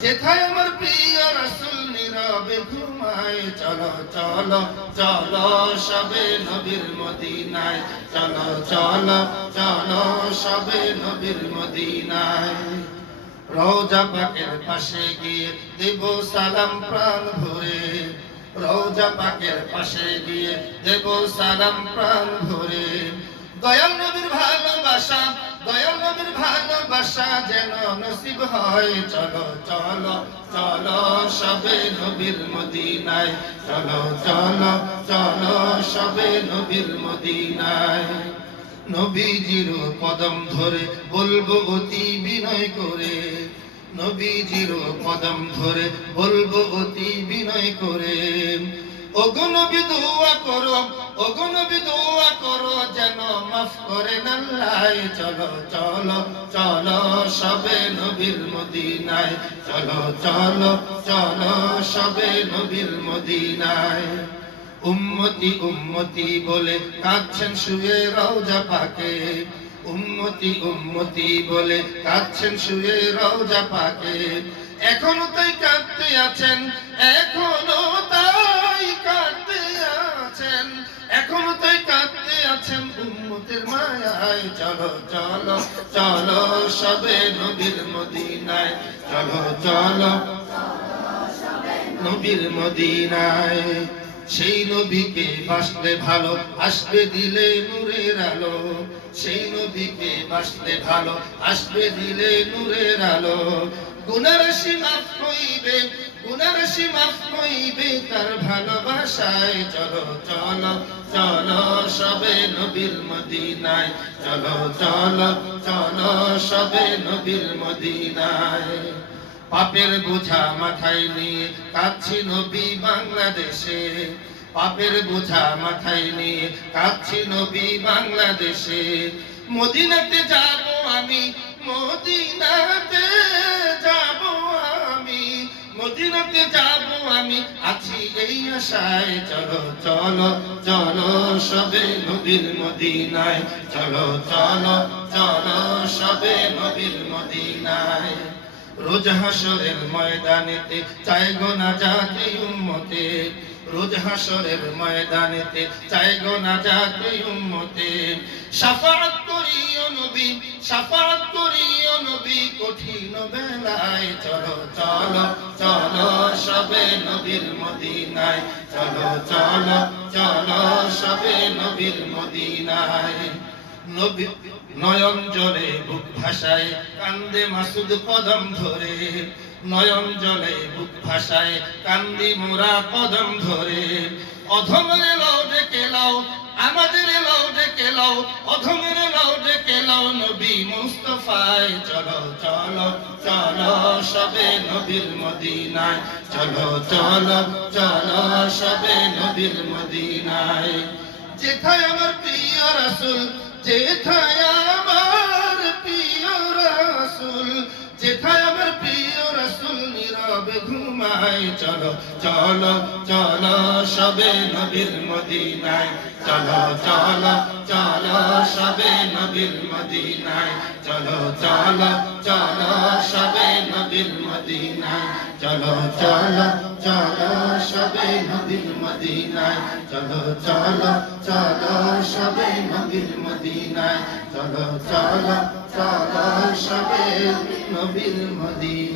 যেথায় আমার প্রিয় রাসূল নীরবে ঘুমায়, চলো চলো চলো সবে নবীর মদিনায়, চলো চলো চলো সবে নবীর মদিনায়। রওজা পাকের পাশে গিয়ে দেব সালাম প্রাণ ভরে, রওজা পাকের পাশে গিয়ে দেব সালাম প্রাণ ভরে। দয়াল নবীর ভালোবাসা, দয়াল নবীর ভালোবাসা যেন নসিব হয়, চলো চলো চলো সবে নবীর মদিনায়, চলো চলো চলো সবে নবীর মদিনায়। নবীজির কদম ধরে বলবো অতি বিনয় করে, নবীজির কদম ধরে বলবো অতি বিনয় করে। ওগো নবী দোয়া করো, ওগো নবী দোয়া করো যেন মাফ করেন আল্লাহ। চলো চলো চলো সবে নবীর মদিনায়, চলো চলো চলো সবে নবীর মদিনায়। উম্মতি উম্মতি বলে কাঁদছেন শুয়ে রওজা পাকে, উম্মতি উম্মতি বলে কাঁদছেন শুয়ে রওজা পাকে। এখনো তাই কাঁদতে আছেন, এখনো তাই কাঁদতে আছেন, এখনো তাই কাঁদতে আছেন উম্মতের মায়ায়। চলো চলো চলো সবে নবীর মদিনায়, চলো চলো নবীর মদিনায়। সেই নবীকে বাসলে ভালো আসবে দিলে নূরের আলো, সেই নবীকে বাসলে ভালো আসবে দিলে নূরের আলো। গুনার রাশি মাফ হইবে, গুনার রাশি মাফ হইবে তার ভালোবাসায়। চলো চলো চলো সবে নবীর মদিনায়, চলো চলো চলো সবে নবীর মদিনায়। পাপের বোঝা মাথায় নিয়ে কাঁদছি নবী বাংলাদেশে, পাপের বোঝা মাথায় নিয়ে কাঁদছি নবী বাংলাদেশে। মদিনাতে যাব আমি, মদিনাতে যাব আমি, মদিনাতে যাব আমি, আছি এই আশায়। চলো চলো চলো সবে নবীর মদিনায়, চলো চলো চলো সবে নবীর মদিনায়। রোজ হাসরের ময়দানেতে চাই গো নাজাতে উম্মতে, রোজ হাসরের ময়দানেতে চাই গো নাজাতে উম্মতে। শাফাআত করিও নবী, শাফাআত করিও নবী কঠিন বেলায়। চলো চলো চলো সবে নবীর মদিনায়, চলো চলো চলো সবে নবীর মদিনায়। নবী নয়ন জলে বুক ভাসায় কান্দে মাসুদ কদম ধরে, নয়ন জলে বুক ভাসায় কান্দি মোরা কদম ধরে। অধমরে লাও ডেকে লাও, আমাদের লাও ডেকে লাও, অধমরে লাও ডেকে লাও নবী মুস্তাফায়। চলো চলো চলো সবে নবীর মদিনায়, চলো চলো চলো সবে নবীর মদিনায়। যেথায় আমার প্রিয় রাসূল, যেথায় আমার প্রিয় রাসূল, যেথায় আমার প্রিয় রাসূল নীরবে ঘুমায়। চলো চলো চলো সবে নবীর মদিনায়, চলো চলো চলো সবে নবীর মদিনায়, চলো চলো চলো সবে নবীর মদিনায়, চলো চলো চলো সবে নবীর মদিনায়, চলো চলো চলো সবে নবীর মদিনায়, চলো চলো চলো সবে নবীর মদিনায়।